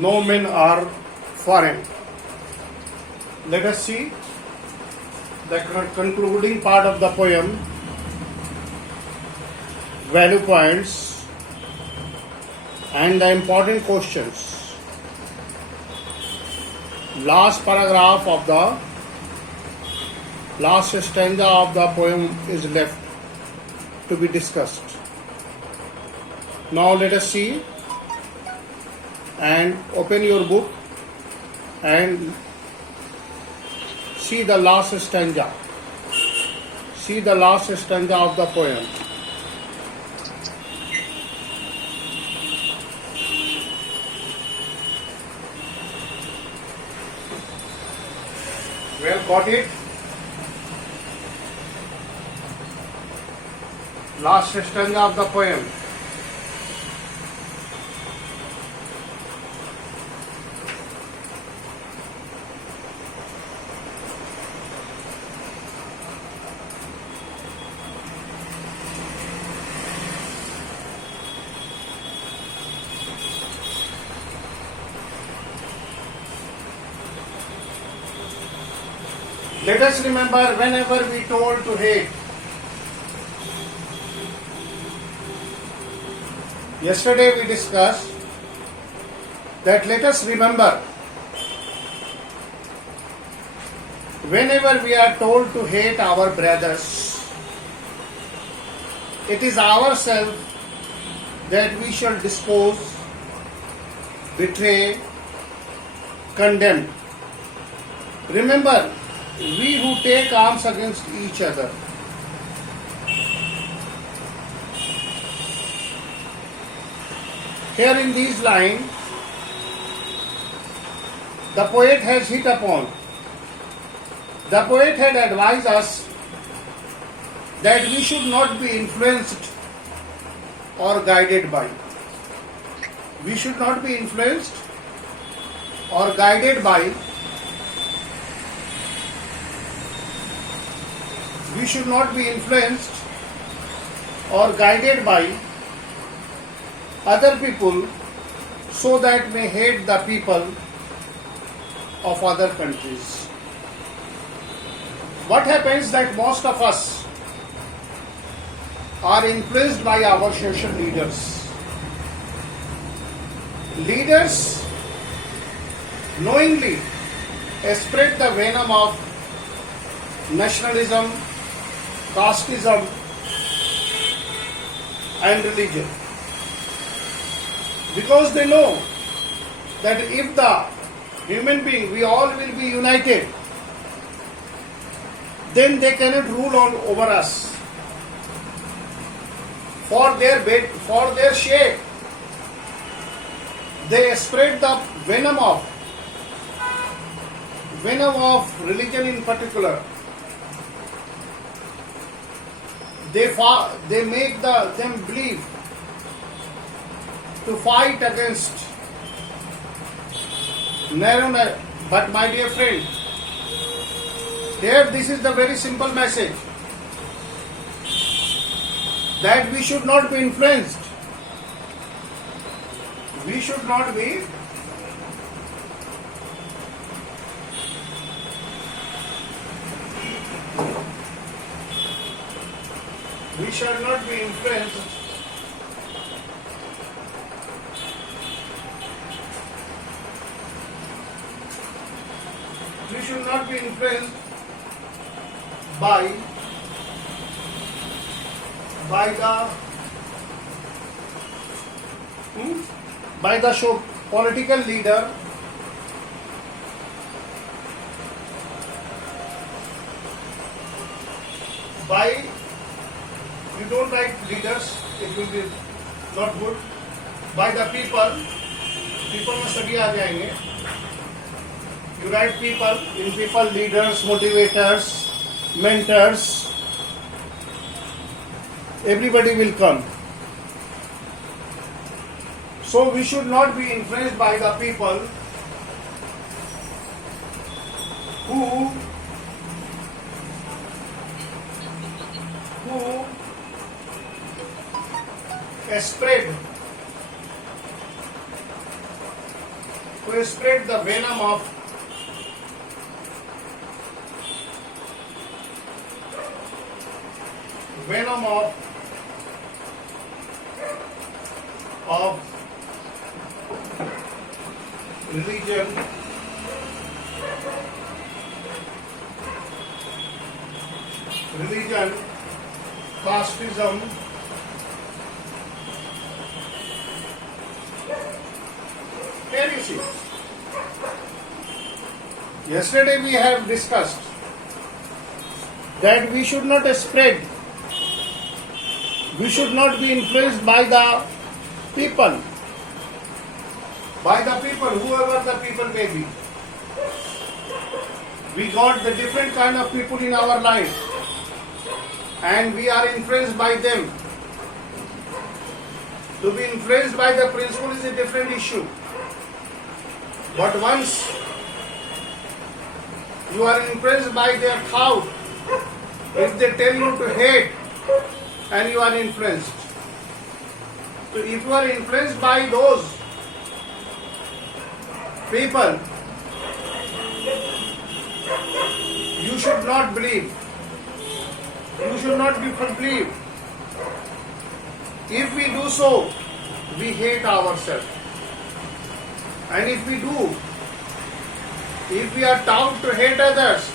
no men are foreign. Let us see the concluding part of the poem, value points and the important questions. Last paragraph of the last stanza of the poem is left to be discussed. Now let us see and open your book and see the last stanza. See the last stanza of the poem. Well, got it? Last stanza of the poem. Let us remember, whenever we told to hate, yesterday we discussed that let us remember, whenever we are told to hate our brothers, it is ourselves that we shall dispose, betray, condemn. Remember, we who take arms against each other, here in these lines, the poet has hit upon. The poet had advised us that we should not be influenced or guided by. We should not be influenced or guided by. We should not be influenced or guided by other people so that we hate the people of other countries. What happens that most of us are influenced by our social leaders. Leaders knowingly spread the venom of nationalism, casteism and religion, because they know that if the human being, we all will be united, then they cannot rule over us. For their sake, they spread the venom of religion in particular. They make them believe to fight against narrow. But my dear friend, here this is the very simple message, that we should not be influenced. We should not be We shall not be influenced We should not be influenced by the political leader, by you don't like leaders, it will be not good. By the people में सभी आ जाएंगे. You write people, in people, leaders, motivators, mentors, everybody will come. So we should not be influenced by the people who spread to spread the venom of religion, casteism, heresy. Yesterday we have discussed that we should not spread, we should not be influenced by the people, whoever the people may be. We got the different kind of people in our life and we are influenced by them. To be influenced by the principle is a different issue. But once you are influenced by their thought, if they tell you to hate and you are influenced. So if you are influenced by those people, you should not believe. You should not be believed. If we do so, we hate ourselves. And if we are taught to hate others,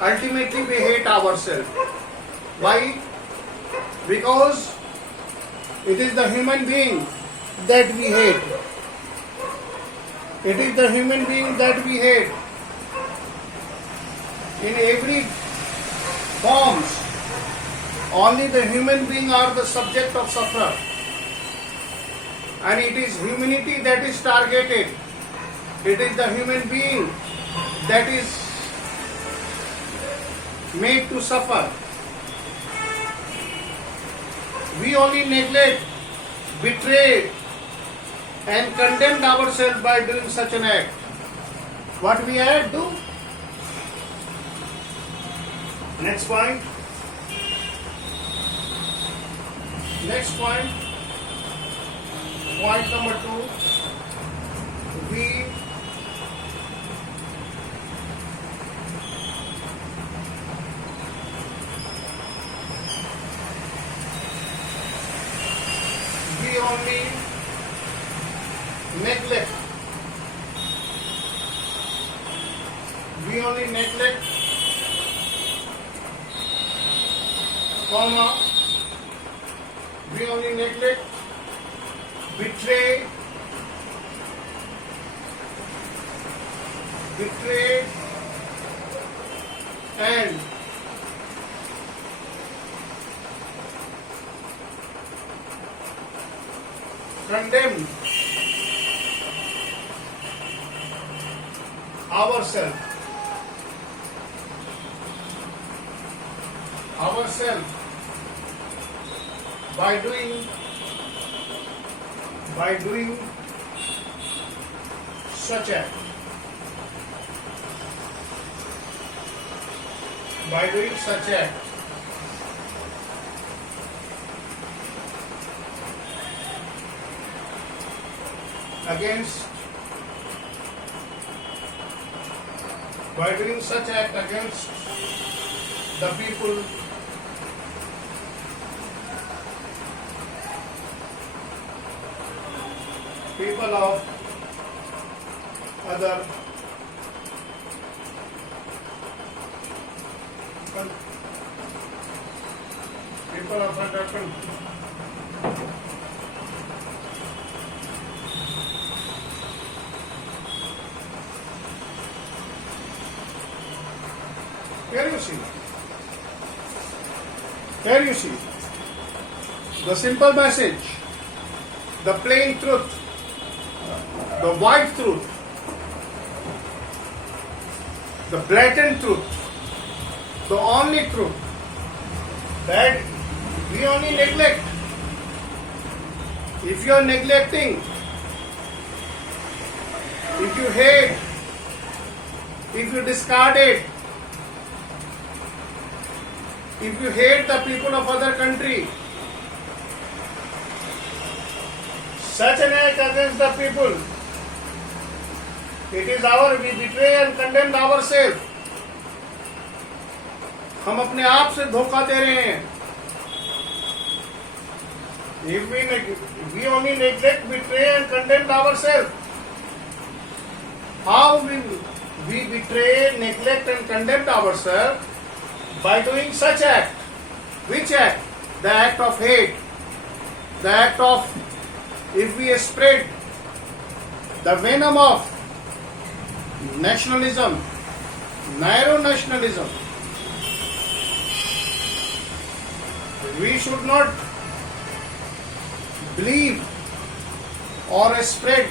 ultimately we hate ourselves. Why? Because it is the human being that we hate. It is the human being that we hate. In every forms, only the human being are the subject of suffer. And it is humanity that is targeted. It is the human being that is made to suffer. We only neglect, betray and condemn ourselves by doing such an act. What we had to do? Next point. Point number 2. We only neglect. We only neglect, betray, and condemn ourselves by doing such act. Against the people of other countries. Here you see the simple message, the plain truth, the white truth, the blatant truth, the only truth that we only neglect. If you are neglecting, if you hate, if you discard it, if you hate the people of other country, such an act against the people It is our, we betray and condemn ourselves. हम अपने आप से धोखा दे रहे हैं. If we only neglect, betray and condemn ourselves. How we betray, neglect and condemn ourselves? By doing such act. Which act? The act of hate. The act of, if we spread the venom of nationalism, narrow nationalism, we should not believe or spread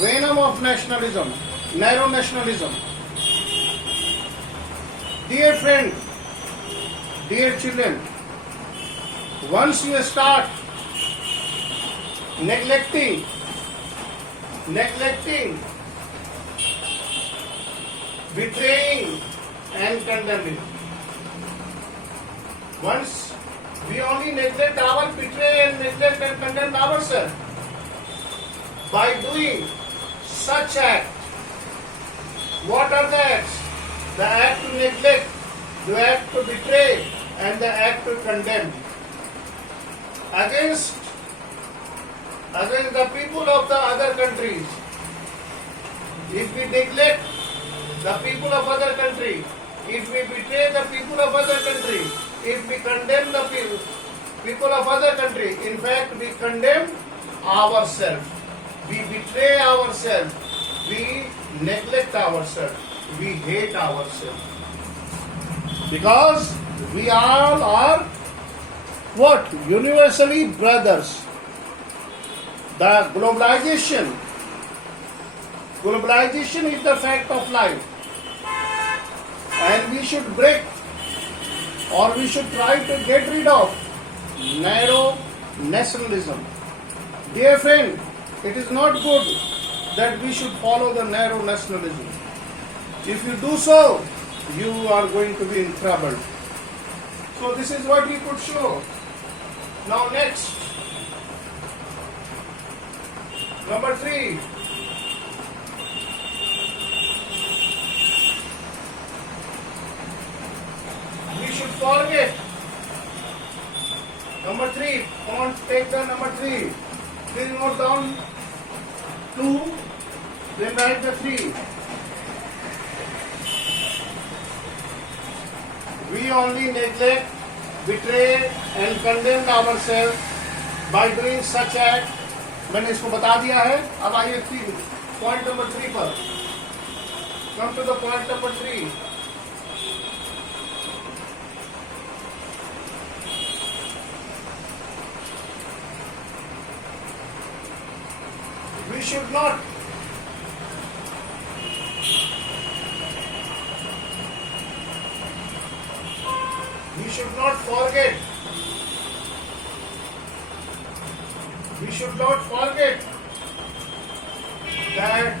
venom of nationalism, narrow nationalism. Dear friend, dear children, once you start neglecting, betraying and condemning, once we only neglect our, betray and neglect and condemn ourselves by doing such act. What are the acts? The act to neglect, the act to betray, and the act to condemn against the people of the other countries. If we neglect the people of other country, if we betray the people of other country, if we condemn the people of other country, in fact we condemn ourselves, we betray ourselves, we neglect ourselves, we hate ourselves. Because we all are what? Universally brothers. The globalization is the fact of life. And we should break, or we should try to get rid of narrow nationalism. Dear friend, it is not good that we should follow the narrow nationalism. If you do so, you are going to be in trouble. So this is what he could show. Now next, number 3. We should forget. Number 3. Take the number 3. Please note down 2. Then write the 3. We only neglect, betray and condemn ourselves by doing such act. मैंने इसको बता दिया है. अब आइए point number 3 पर. Come to the point number 3. We should not forget. We should not forget that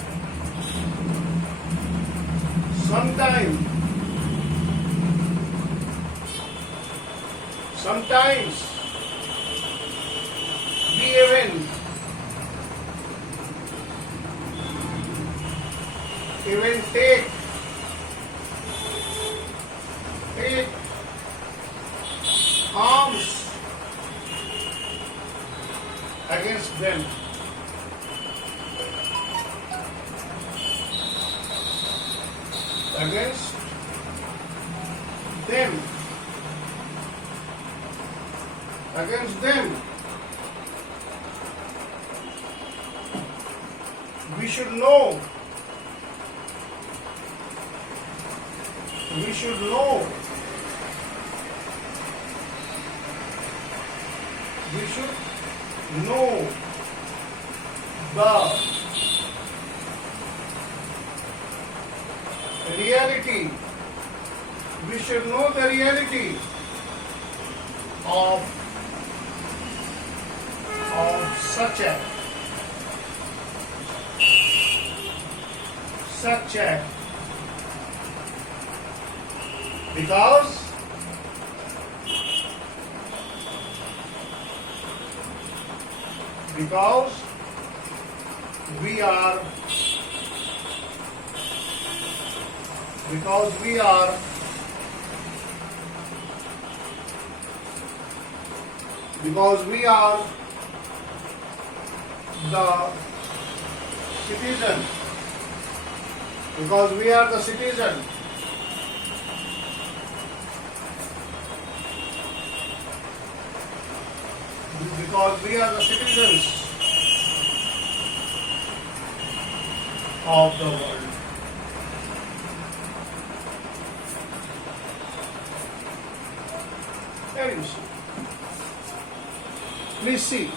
sometimes we even take arms against them. Against them. We should know. We should know the reality. We should know the reality of such act. Because we are because we are the citizen, because we are the citizen, because we are the citizens of the world. There you see. Please see.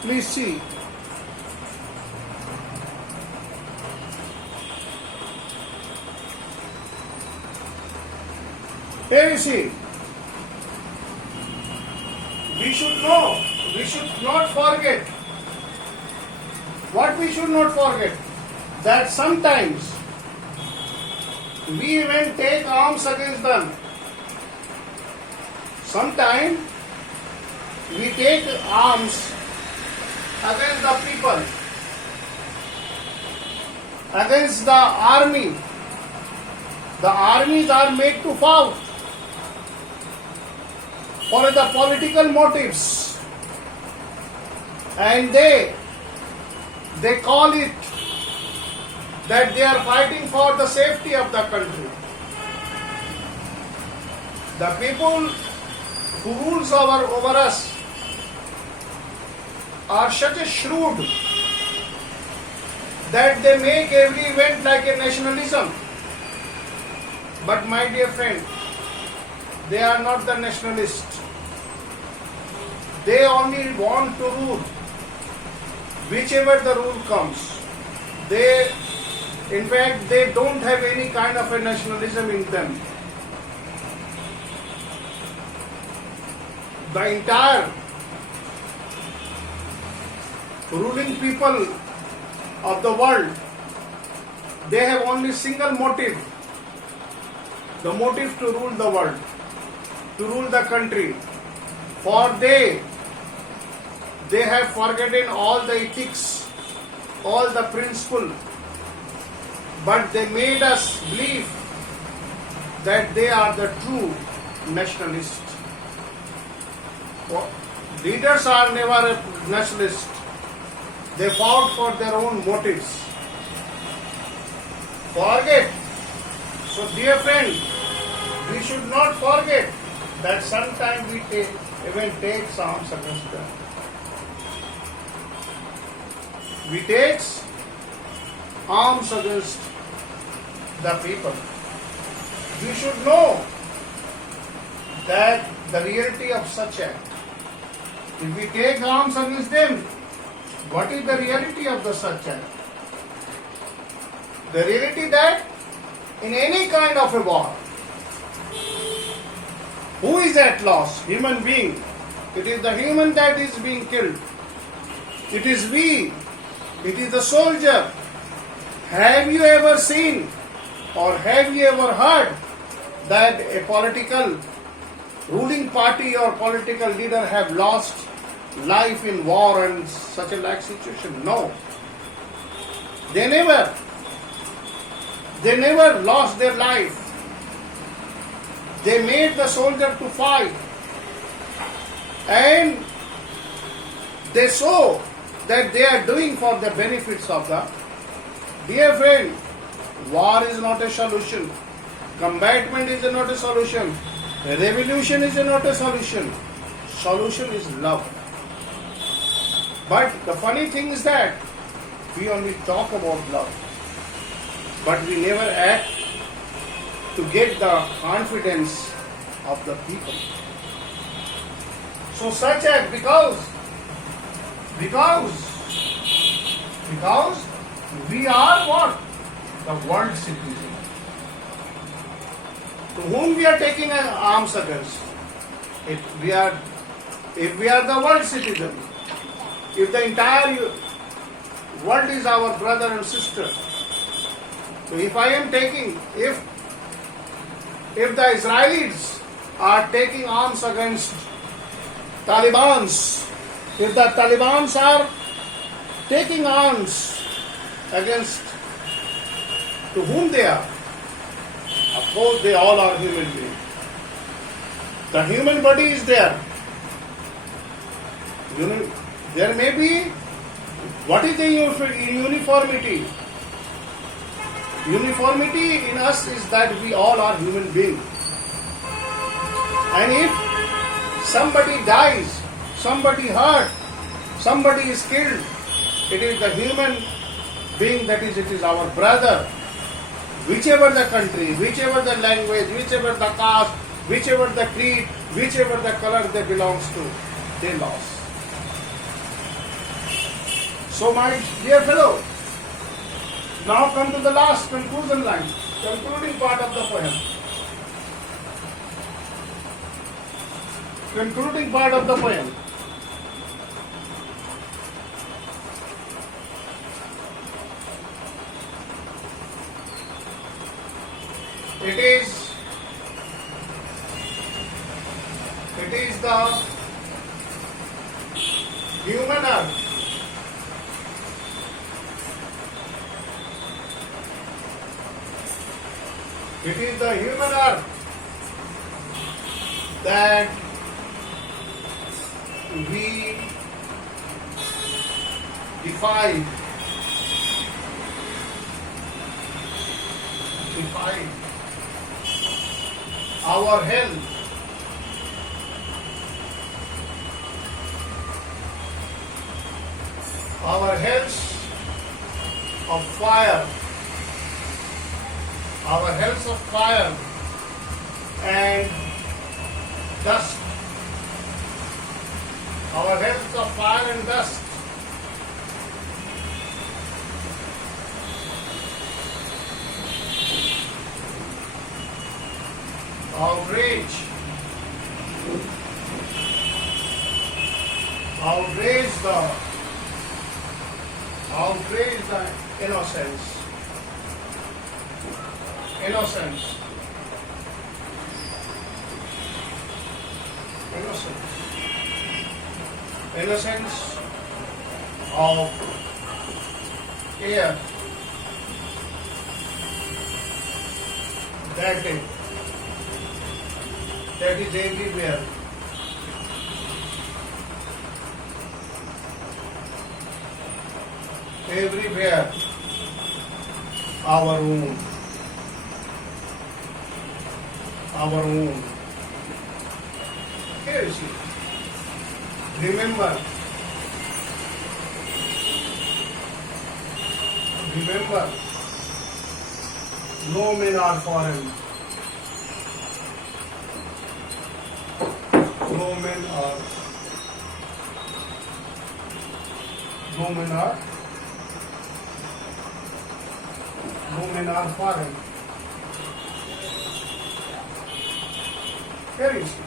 Please see. Here you see. We should know, we should not forget. What we should not forget? That sometimes we even take arms against them. Sometimes we take arms against the people, against the army. The armies are made to fight for the political motives, and they call it that they are fighting for the safety of the country. The people who rules over us are such a shrewd that they make every event like a nationalism. But my dear friend, they are not the nationalists. They only want to rule. Whichever the rule comes, in fact, they don't have any kind of a nationalism in them. The entire ruling people of the world, they have only single motive. The motive to rule the world, to rule the country. For they have forgotten all the ethics, all the principle, but they made us believe that they are the true nationalists. Leaders are never a nationalist. They fought for their own motives. Forget. So dear friend, we should not forget that sometimes we even take arms against them. We take arms against the people. We should know that the reality of such act. If we take arms against them, what is the reality of the such act? The reality that in any kind of a war, who is at loss? Human being. It is the human that is being killed. It is we. It is the soldier. Have you ever seen or have you ever heard that a political ruling party or political leader have lost life in war and such a like situation? No. They never lost their life. They made the soldier to fight, and they saw that they are doing for the benefits of the. Dear friend, war is not a solution. Combatment is not a solution. Revolution is not a solution. Solution is love. But the funny thing is that we only talk about love, but we never act to get the confidence of the people. So such act because we are what? The world citizen. To whom we are taking arms against? If we are the world citizen, if the entire world is our brother and sister, so if I am taking, if the Israelis are taking arms against Talibans, if the Talibans are taking arms against, to whom they are? Of course, they all are human beings. The human body is there. There may be, what is the uniformity? Uniformity in us is that we all are human beings. And if somebody dies, somebody hurt, somebody is killed, it is the human being that is, it is our brother. Whichever the country, whichever the language, whichever the caste, whichever the creed, whichever the color they belongs to, they lost. So my dear fellow, now come to the last conclusion line, concluding part of the poem. Concluding part of the poem. It is the human earth. It is the human earth that we define our health, of fire, our health of fire and dust, our health of fire and dust. Outrage the innocence. Innocence of air that is everywhere. Everywhere our own. Here you see. Remember, no men are foreign. No men are foreign. Here you see.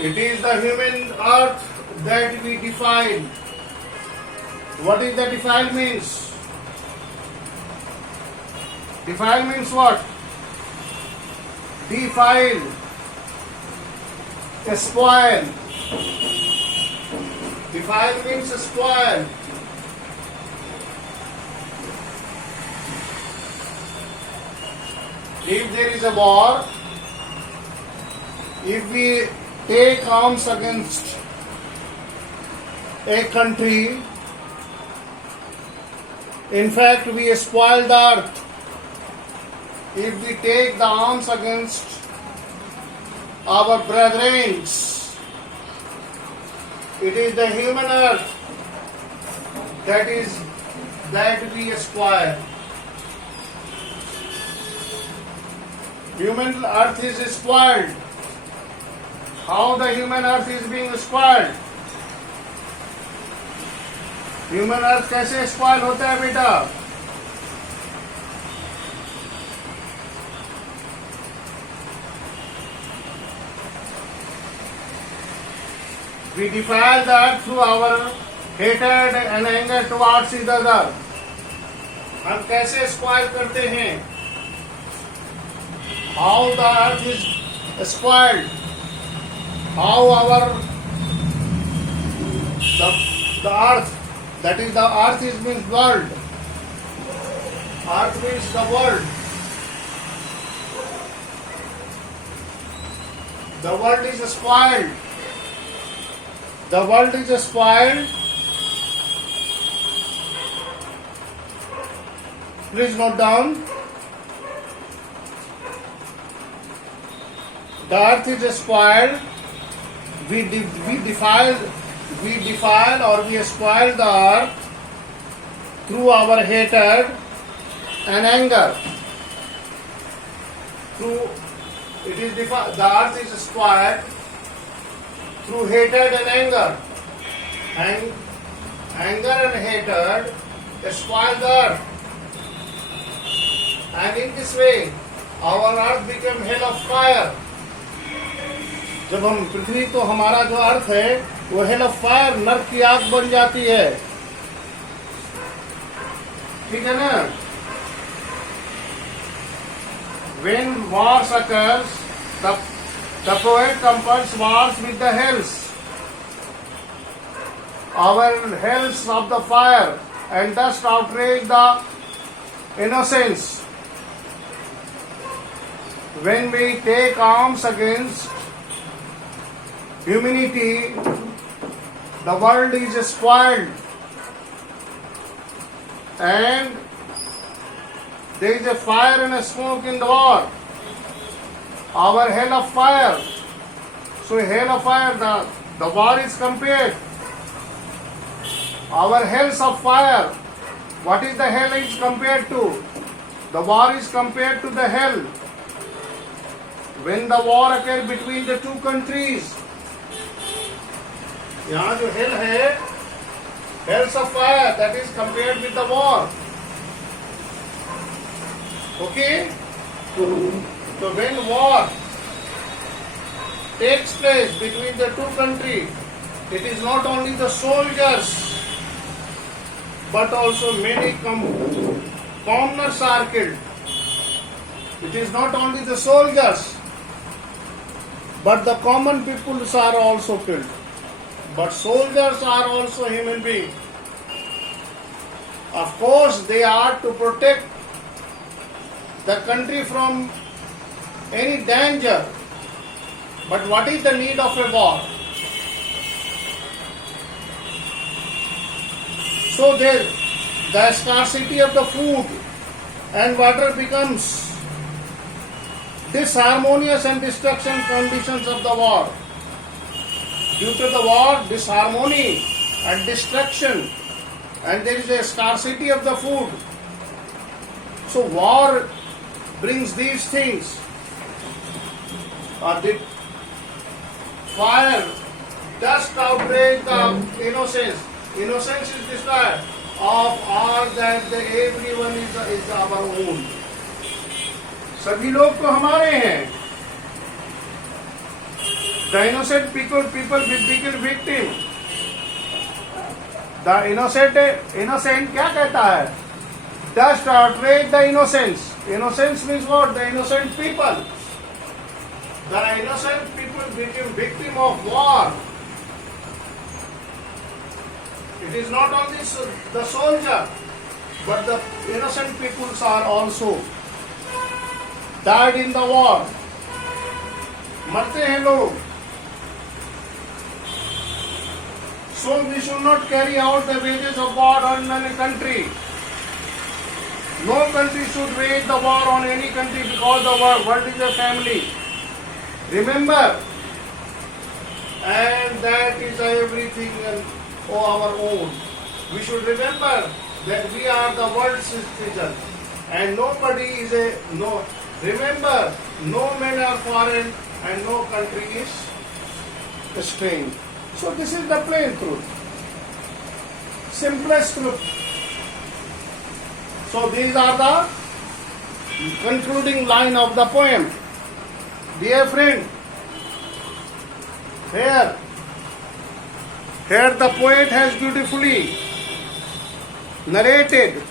It is the human earth that we defile. What is the defile means? Defile means what? Defile. Spoil. Defile means spoil. If there is a war, if we take arms against a country, in fact we spoil the earth. If we take the arms against our brethren, it is the human earth that we spoil. Human earth is spoiled. How the human earth is being spoiled? Human earth कैसे spoil होता है बेटा? We defile the earth through our hatred and anger towards each other. हम कैसे spoil करते हैं? How the earth is spoiled? How the earth, that is the earth is being spoiled. Earth means the world. The world is spoiled. The world is spoiled. Please note down. The earth is spoiled. We defile or we spoil the earth through our hatred and anger. The earth is spoiled through hatred and anger. And anger and hatred spoil the earth. And in this way, our earth became hell of fire. जब हम पृथ्वी तो हमारा जो अर्थ है वो hell of fire, नर्क की आग बन जाती है. ठीक है ना? When wars occurs, the poet compares wars with the hells. Our hells of the fire, and thus outrage the innocence. When we take arms against humanity, the world is spoiled, and there is a fire and a smoke in the war. Our hell of fire. So hell of fire, the war is compared. Our hells of fire. What is the hell is compared to? The war is compared to the hell. When the war occurs between the two countries, यहाँ जो hell है, hells of fire, that is compared with the war. Okay? So when war takes place between the two countries, it is not only the soldiers, but also many commoners are killed. It is not only the soldiers, but the common people are also killed. But soldiers are also human beings. Of course, they are to protect the country from any danger. But what is the need of a war? So the scarcity of the food and water becomes disharmonious and destruction conditions of the war. Due to the war, disharmony and destruction, and there is a scarcity of the food. So war brings these things. The fire, dust outrage the innocence. Innocence is destroyed of all that everyone is our own. सभी लोग तो हमारे हैं. The innocent people become victim. The innocent क्या कहता है? Dust outrage the innocence. Innocence means what? The innocent people. The innocent people became victim of war. It is not only the soldier, but the innocent peoples are also died in the war. मरते हैं लोग. So we should not carry out the wages of war on any country. No country should wage the war on any country because the world is a family. Remember, and that is everything our own. We should remember that we are the world's citizen, and nobody is no. Remember, no men are foreign, and no country is strange. So this is the plain truth, simplest truth. So these are the concluding line of the poem. Dear friend, here the poet has beautifully narrated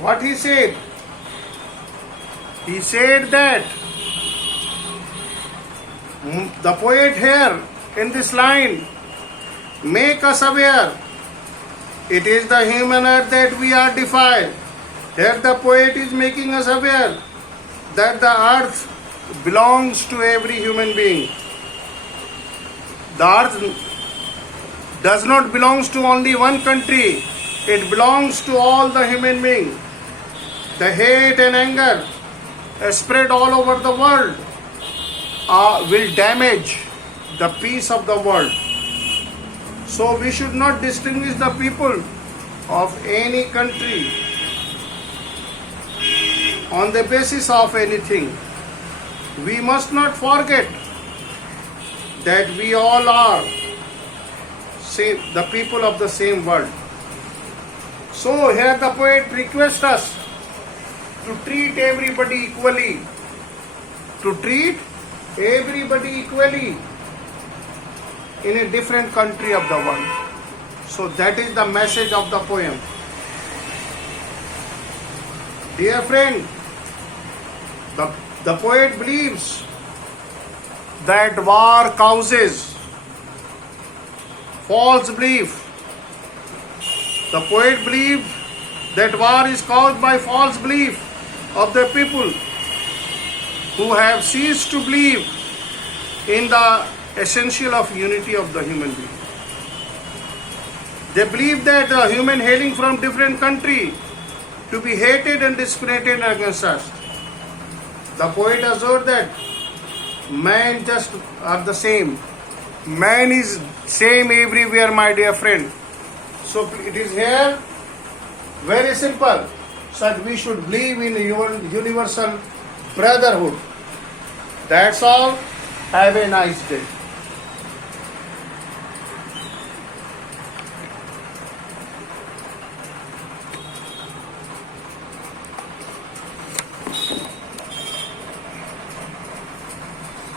what he said. He said that the poet here in this line make us aware It is the human earth that we are defiled. Here the poet is making us aware that the earth belongs to every human being. The earth does not belong to only one country. It belongs to all the human beings. The hate and anger spread all over the world will damage the peace of the world. So we should not distinguish the people of any country on the basis of anything. We must not forget that we all are the people of the same world. So here the poet requests us to treat everybody equally. To treat everybody equally in a different country of the world. So that is the message of the poem. Dear friend, the poet believes that war causes false belief. The poet believes that war is caused by false belief of the people who have ceased to believe in the essential of unity of the human being. They believe that the human hailing from different country to be hated and discriminated against us. The poet asserts that man just are the same. Man is same everywhere, my dear friend. So it is here very simple. So that we should believe in universal brotherhood. That's all. Have a nice day.